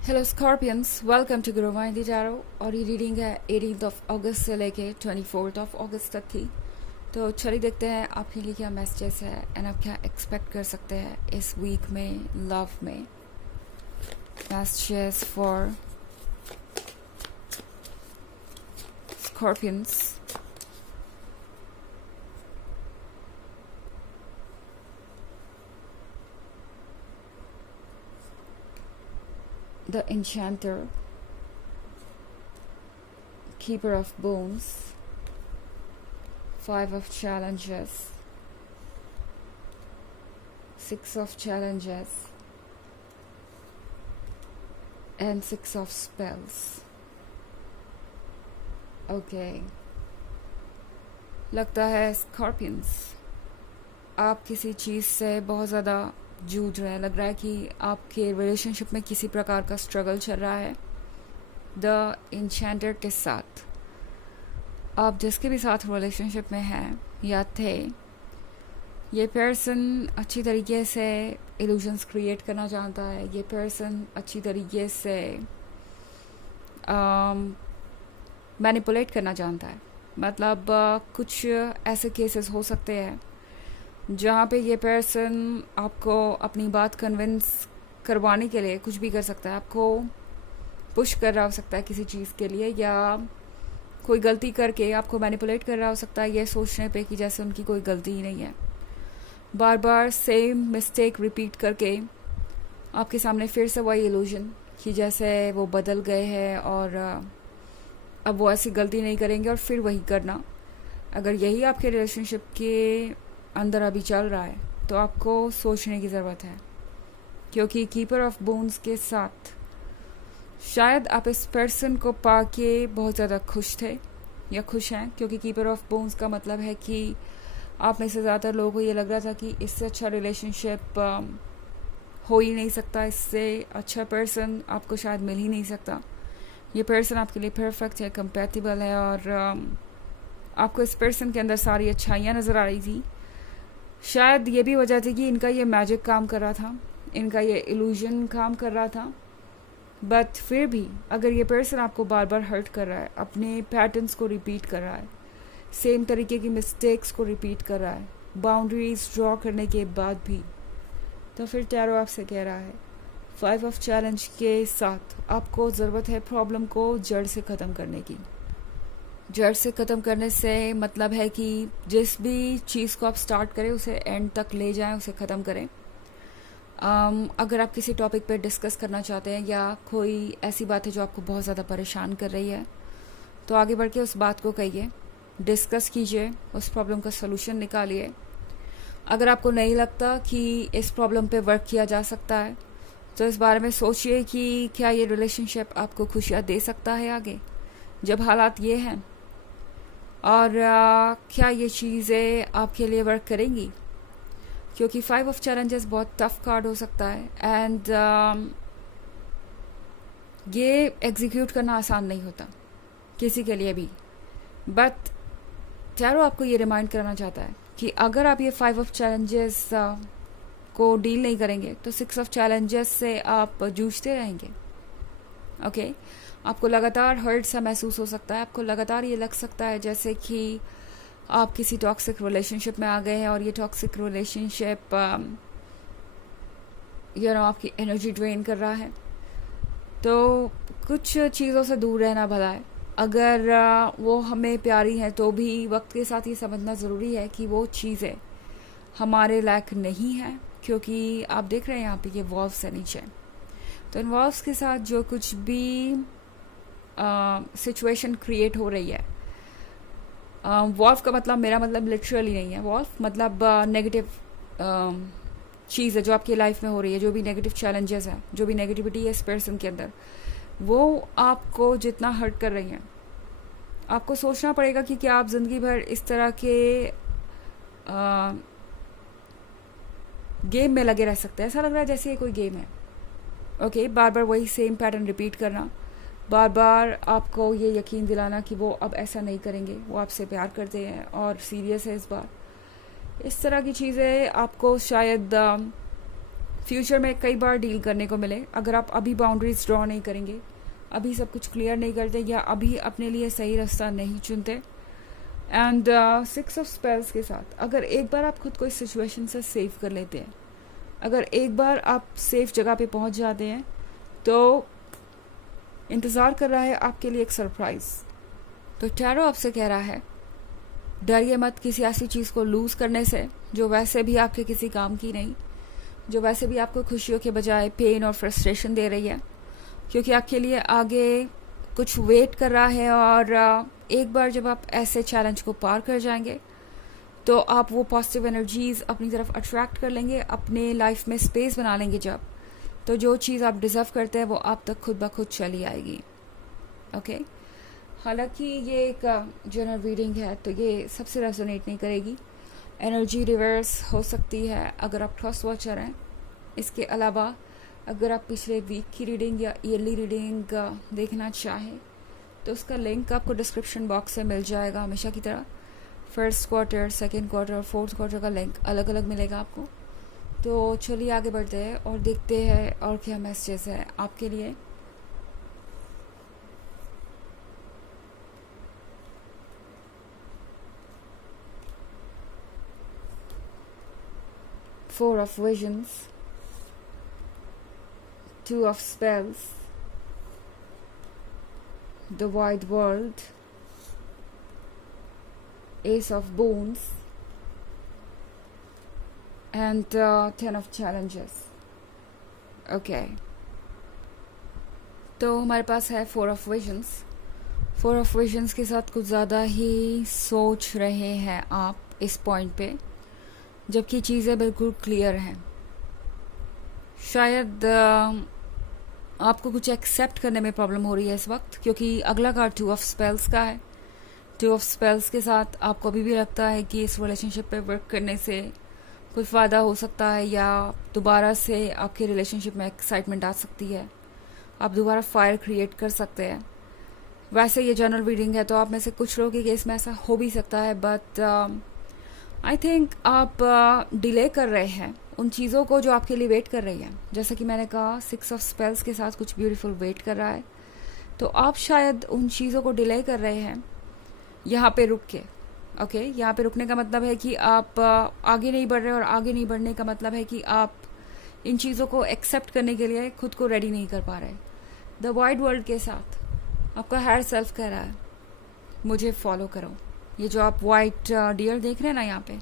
Hello Scorpions, welcome to Guru माइंडी tarot. और ये reading है 18 अगस्त से लेके 24 अगस्त तक की। तो चलिए देखते हैं आपके लिए क्या मैसेजेस है एंड आप क्या एक्सपेक्ट कर सकते हैं इस वीक में लव में। Messages for Scorpions. The Enchanter, Keeper of Bones, Five of Challenges, Six of Challenges, and Six of Spells. Okay. लगता है स्कॉर्पियंस आप किसी चीज़ से बहुत ज़्यादा जूझ रहे हैं। लग रहा है कि आपके रिलेशनशिप में किसी प्रकार का स्ट्रगल चल रहा है। द इंचेंटर के साथ आप जिसके भी साथ रिलेशनशिप में हैं या थे, ये पर्सन अच्छी तरीके से इल्यूजन्स क्रिएट करना जानता है। ये पर्सन अच्छी तरीके से मैनिपुलेट करना जानता है। मतलब कुछ ऐसे केसेस हो सकते हैं जहाँ पे ये पर्सन आपको अपनी बात कन्विंस करवाने के लिए कुछ भी कर सकता है। आपको पुश कर रहा हो सकता है किसी चीज़ के लिए, या कोई गलती करके आपको मैनिपुलेट कर रहा हो सकता है ये सोचने पे कि जैसे उनकी कोई गलती ही नहीं है। बार बार सेम मिस्टेक रिपीट करके आपके सामने फिर से वही इल्यूजन कि जैसे वो बदल गए हैं और अब वो ऐसी गलती नहीं करेंगे और फिर वही करना। अगर यही आपके रिलेशनशिप के अंदर अभी चल रहा है तो आपको सोचने की ज़रूरत है, क्योंकि कीपर ऑफ बोन्स के साथ शायद आप इस पर्सन को पाके बहुत ज़्यादा खुश थे या खुश हैं, क्योंकि कीपर ऑफ बोन्स का मतलब है कि आप में से ज़्यादातर लोगों को ये लग रहा था कि इससे अच्छा रिलेशनशिप हो ही नहीं सकता, इससे अच्छा पर्सन आपको शायद मिल ही नहीं सकता। ये पर्सन आपके लिए परफेक्ट है, कंपैटिबल है और आपको इस पर्सन के अंदर सारी अच्छाइयाँ नज़र आ रही थी। शायद ये भी वजह थी कि इनका ये मैजिक काम कर रहा था, इनका ये इल्यूजन काम कर रहा था। बट फिर भी अगर ये पर्सन आपको बार बार हर्ट कर रहा है, अपने पैटर्न्स को रिपीट कर रहा है, सेम तरीके की मिस्टेक्स को रिपीट कर रहा है बाउंड्रीज ड्रॉ करने के बाद भी, तो फिर टैरो आपसे कह रहा है फाइव ऑफ चैलेंज के साथ आपको ज़रूरत है प्रॉब्लम को जड़ से ख़त्म करने की। जड़ से ख़त्म करने से मतलब है कि जिस भी चीज़ को आप स्टार्ट करें उसे एंड तक ले जाएं, उसे ख़त्म करें। अगर आप किसी टॉपिक पे डिस्कस करना चाहते हैं या कोई ऐसी बात है जो आपको बहुत ज़्यादा परेशान कर रही है, तो आगे बढ़ के उस बात को कहिए, डिस्कस कीजिए, उस प्रॉब्लम का सलूशन निकालिए। अगर आपको नहीं लगता कि इस प्रॉब्लम पे वर्क किया जा सकता है तो इस बारे में सोचिए कि क्या ये रिलेशनशिप आपको खुशियाँ दे सकता है आगे जब हालात ये हैं, और क्या ये चीज़ें आपके लिए वर्क करेंगी, क्योंकि फाइव ऑफ चैलेंजेस बहुत टफ कार्ड हो सकता है एंड ये एग्जीक्यूट करना आसान नहीं होता किसी के लिए भी। बट टैरो आपको ये रिमाइंड करना चाहता है कि अगर आप ये फाइव ऑफ चैलेंजेस को डील नहीं करेंगे तो सिक्स ऑफ चैलेंजेस से आप जूझते रहेंगे। ओके आपको लगातार हर्ट सा महसूस हो सकता है, आपको लगातार ये लग सकता है जैसे कि आप किसी टॉक्सिक रिलेशनशिप में आ गए हैं और ये टॉक्सिक रिलेशनशिप आपकी एनर्जी ड्रेन कर रहा है। तो कुछ चीज़ों से दूर रहना भला है। अगर वो हमें प्यारी हैं तो भी वक्त के साथ ये समझना ज़रूरी है कि वो चीज़ें हमारे लायक नहीं हैं, क्योंकि आप देख रहे हैं यहाँ पे ये वॉल्व्स है नीचे। तो इन वॉल्व्स के साथ जो कुछ भी सिचुएशन क्रिएट हो रही है, वॉल्व का मतलब मेरा मतलब लिटरली नहीं है, वॉल्व मतलब नेगेटिव चीज़ है जो आपकी लाइफ में हो रही है, जो भी नेगेटिव चैलेंजेस हैं, जो भी नेगेटिविटी है इस पर्सन के अंदर, वो आपको जितना हर्ट कर रही हैं, आपको सोचना पड़ेगा कि क्या आप ज़िंदगी भर इस तरह के गेम में लगे रह सकते हैं। ऐसा लग रहा है जैसे ये कोई गेम है। ओके बार बार वही सेम पैटर्न रिपीट करना, बार बार आपको ये यकीन दिलाना कि वो अब ऐसा नहीं करेंगे, वो आपसे प्यार करते हैं और सीरियस है इस बार। इस तरह की चीज़ें आपको शायद फ्यूचर में कई बार डील करने को मिले, अगर आप अभी बाउंड्रीज ड्रॉ नहीं करेंगे, अभी सब कुछ क्लियर नहीं करते, या अभी अपने लिए सही रास्ता नहीं चुनते। एंड 6 ऑफ स्पेल्स के साथ अगर एक बार आप खुद को इस सिचुएशन से सेव कर लेते हैं, अगर एक बार आप सेफ जगह पे पहुंच जाते हैं, तो इंतज़ार कर रहा है आपके लिए एक सरप्राइज़। तो टैरो आपसे कह रहा है, डरिए मत किसी ऐसी चीज़ को लूज़ करने से जो वैसे भी आपके किसी काम की नहीं, जो वैसे भी आपको खुशियों के बजाय पेन और फ्रस्ट्रेशन दे रही है, क्योंकि आपके लिए आगे कुछ वेट कर रहा है। और एक बार जब आप ऐसे चैलेंज को पार कर जाएंगे, तो आप वो पॉजिटिव एनर्जीज अपनी तरफ अट्रैक्ट कर लेंगे, अपने लाइफ में स्पेस बना लेंगे जब, तो जो चीज़ आप डिज़र्व करते हैं वो आप तक खुद ब खुद चली आएगी। ओके, हालांकि ये एक जनरल रीडिंग है, तो ये सबसे रेजोनेट नहीं करेगी, एनर्जी रिवर्स हो सकती है अगर आप ट्रस्ट वॉचर हैं। इसके अलावा अगर आप पिछले वीक की रीडिंग या ईयरली रीडिंग देखना चाहें, तो उसका लिंक आपको डिस्क्रिप्शन बॉक्स में मिल जाएगा हमेशा की तरह। फर्स्ट क्वार्टर, सेकेंड क्वार्टर और फोर्थ क्वार्टर का लिंक अलग अलग मिलेगा आपको। तो चलिए आगे बढ़ते हैं और देखते हैं और क्या मैसेजेस है आपके लिए। Four of Visions, Two of Spells, The Wide World, Ace of Boons, and Ten of Challenges. Okay. तो हमारे पास है four of visions. Four of visions के साथ कुछ ज़्यादा ही सोच रहे हैं आप इस पॉइंट पे, जबकि चीज़ें बिल्कुल क्लियर हैं। शायद आपको कुछ एक्सेप्ट करने में प्रॉब्लम हो रही है इस वक्त, क्योंकि अगला कार्ड टू ऑफ स्पेल्स का है। टू ऑफ स्पेल्स के साथ आपको अभी भी लगता है कि इस रिलेशनशिप पे वर्क करने से कुछ फ़ायदा हो सकता है, या दोबारा से आपके रिलेशनशिप में एक्साइटमेंट आ सकती है, आप दोबारा फायर क्रिएट कर सकते हैं। वैसे ये जनरल रीडिंग है, तो आप में से कुछ लोगों के केस में ऐसा हो भी सकता है, बट आई थिंक आप डिले कर रहे हैं उन चीज़ों को जो आपके लिए वेट कर रही है। जैसा कि मैंने कहा, 6 ऑफ स्पेल्स के साथ कुछ ब्यूटीफुल वेट कर रहा है, तो आप शायद उन चीज़ों को डिले कर रहे हैं यहाँ पे रुक के। ओके, यहाँ पे रुकने का मतलब है कि आप आगे नहीं बढ़ रहे, और आगे नहीं बढ़ने का मतलब है कि आप इन चीज़ों को एक्सेप्ट करने के लिए खुद को रेडी नहीं कर पा रहे। द वाइड वर्ल्ड के साथ आपका हायर सेल्फ कह रहा है, मुझे फॉलो करो। ये जो आप वाइट डियर देख रहे हैं ना यहाँ पे,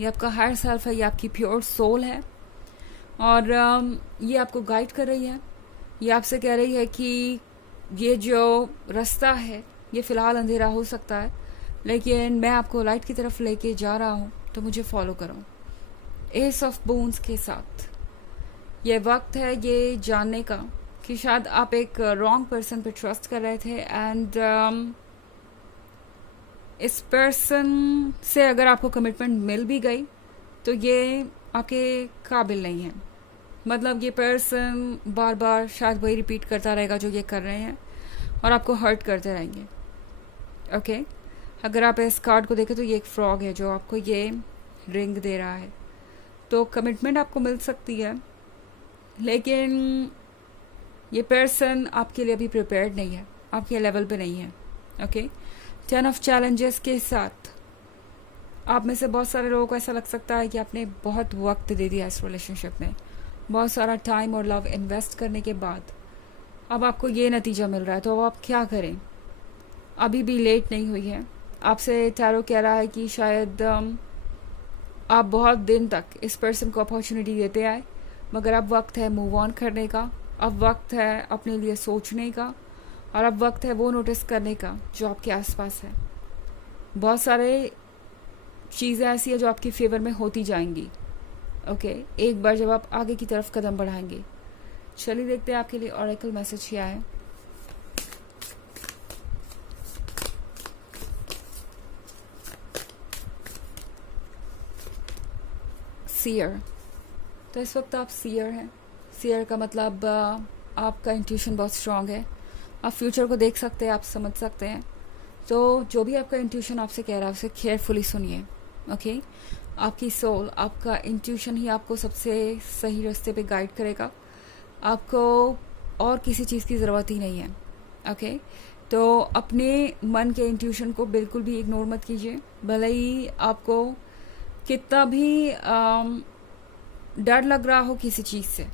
ये आपका हायर सेल्फ है, ये आपकी प्योर सोल है, और ये आपको गाइड कर रही है। ये आपसे कह रही है कि ये जो रास्ता है ये फ़िलहाल अंधेरा हो सकता है, लेकिन मैं आपको लाइट की तरफ लेके जा रहा हूँ, तो मुझे फॉलो करो। एस ऑफ बोन्स के साथ ये वक्त है ये जानने का कि शायद आप एक रॉन्ग पर्सन पे ट्रस्ट कर रहे थे, एंड इस पर्सन से अगर आपको कमिटमेंट मिल भी गई, तो ये आपके काबिल नहीं है। मतलब ये पर्सन बार बार शायद वही रिपीट करता रहेगा जो ये कर रहे हैं, और आपको हर्ट करते रहेंगे। ओके, अगर आप इस कार्ड को देखें तो ये एक फ्रॉग है जो आपको ये रिंग दे रहा है। तो कमिटमेंट आपको मिल सकती है, लेकिन ये पर्सन आपके लिए अभी प्रिपेयर्ड नहीं है, आपके लेवल पे नहीं है। ओके, 10 ऑफ चैलेंजेस के साथ आप में से बहुत सारे लोगों को ऐसा लग सकता है कि आपने बहुत वक्त दे दिया इस रिलेशनशिप में, बहुत सारा टाइम और लव इन्वेस्ट करने के बाद अब आपको ये नतीजा मिल रहा है, तो अब आप क्या करें? अभी भी लेट नहीं हुई है। आपसे टैरो कह रहा है कि शायद आप बहुत दिन तक इस पर्सन को अपॉर्चुनिटी देते आए, मगर अब वक्त है मूव ऑन करने का, अब वक्त है अपने लिए सोचने का, और अब वक्त है वो नोटिस करने का जो आपके आसपास है। बहुत सारे चीज़ें ऐसी है जो आपकी फेवर में होती जाएंगी। ओके, एक बार जब आप आगे की तरफ कदम बढ़ाएंगे। चलिए देखते हैं आपके लिए ऑरेकल मैसेज क्या है। सीयर, तो इस वक्त आप सीयर हैं। सीयर का मतलब आपका इंट्यूशन बहुत स्ट्रांग है, आप फ्यूचर को देख सकते हैं, आप समझ सकते हैं। तो जो भी आपका इंट्यूशन आपसे कह रहा है उसे केयरफुली सुनिए। ओके, आपकी सोल, आपका इंट्यूशन ही आपको सबसे सही रास्ते पे गाइड करेगा। आपको और किसी चीज़ की ज़रूरत ही नहीं है। ओके, तो अपने मन के इंट्यूशन को बिल्कुल भी इग्नोर मत कीजिए, भले ही आपको कितना भी डर लग रहा हो किसी चीज़ से,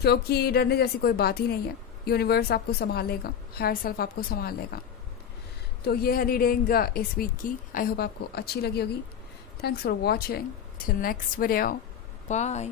क्योंकि डरने जैसी कोई बात ही नहीं है। यूनिवर्स आपको संभाल लेगा, हायर सेल्फ आपको संभाल लेगा। तो ये है रीडिंग इस वीक की। आई होप आपको अच्छी लगी होगी। Thanks for watching. Till next video, bye.